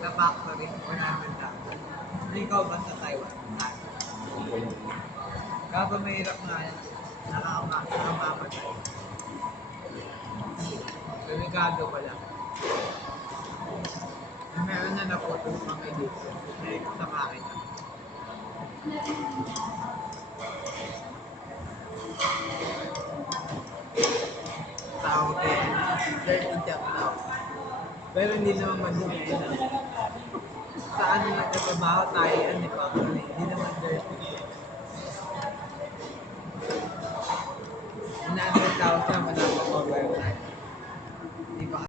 Sa factory, 100,000. Ikaw ba sa Taiwan? Kaso mahirap nga yan. Nakamamatay. Delikado pala. Meron na naputol pa may dito. Sa makina. Tawag yan. Dirty job daw. Pero hindi naman madumi na. Sa ano nagtatrabaho tayo yan, di ba? Hindi naman dirty.